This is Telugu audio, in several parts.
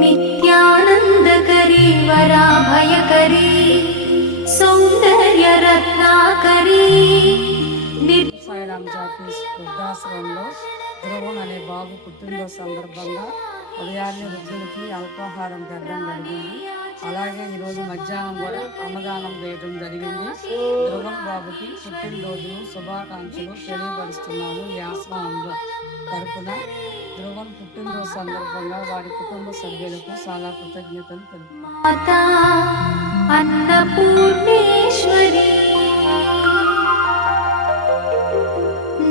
नित्यानंदकरी वराभयकरी सौंदर्य रत्नाकरी। సాయిరామ్ జాతీయ వృద్ధాశ్రమంలో ధ్రువన్ అనే బాబు పుట్టినరోజు సందర్భంగా ఉదయాన్నే వృద్ధులకి అల్పాహారం పెట్టడం జరిగింది. అలాగే ఈరోజు మధ్యాహ్నం కూడా అన్నదానం వేయడం జరిగింది. ధ్రువన్ బాబుకి పుట్టినరోజు శుభాకాంక్షలు తెలియపరుస్తున్నాము. ఈ ఆశ్రమంలో తరపున ధ్రువన్ పుట్టినరోజు సందర్భంగా వారి కుటుంబ సభ్యులకు చాలా కృతజ్ఞతలు తెలుపుతున్నాము.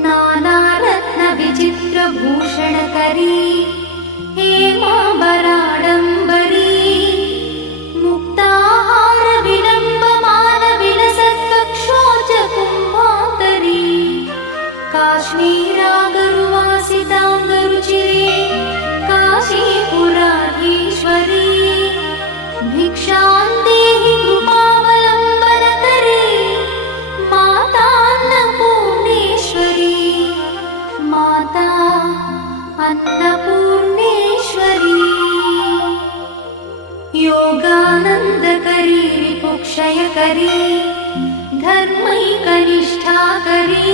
नानारत्न विचित्र भूषणकरी हेमांबराडंबरी मुक्ताहार विलंबमान विलसत्कक्षोज कुंभांतरी काश्मीरागरुवासितांगरुचिरे काशीपुराधीश्वरी भिक्षान्देहि कृपावलंबनकरी माता माता अन्नपूर्णेश्वरी योगानंदकरी रिपुक्षयकरी धर्मैकनिष्ठाकरी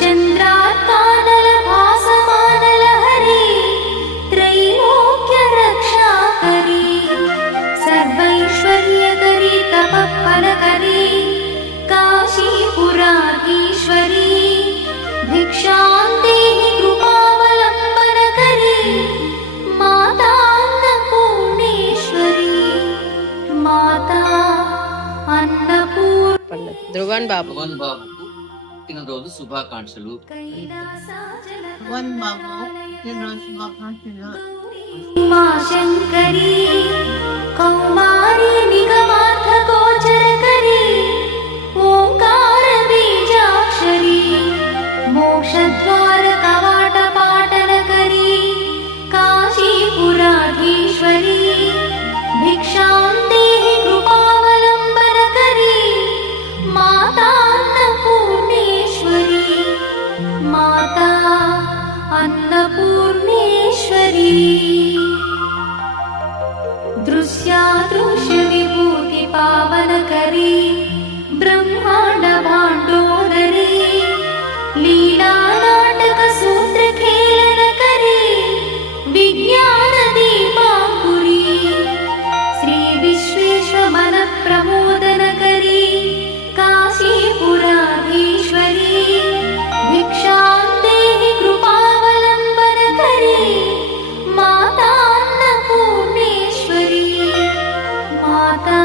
चंद्रात्कानल भासमानलहरी त्रैलोक्यरक्षाकरी सर्वैश्वर्यकरी तपःफलकरी काशीपुराधीश्वरी भिक्षान्देहि कृपावलंबनकरी माता अन्नपूर्णेश्वरी माता अन्नपूर्ण। ధ్రువన్ బాబు పుట్టినరోజు శుభాకాంక్షలు. శంకరీ కౌమారీ నిగమార్థ గోచరకరీ ఓంకార బీజాక్షరీ मोक्षद्वार कवाट पाटनकरी काशीपुराधीश्वरी भिक्षान्देहि कृपावलंबनकरी माता अन्नपूर्णेश्वरी माता अन्नपूर्णेश्वरी दृश्यादृश्य विभूति पावनकरी ब्रह्मांड भाण्डोदरी लीला नाटक सूत्र खेलन करी विज्ञान दीपांकुरी श्री विश्वेश्वर मन प्रमोदन करी काशीपुराधीश्वरी भिक्षान्देहि कृपावलंबन करी माता अन्नपूर्णेश्वरी माता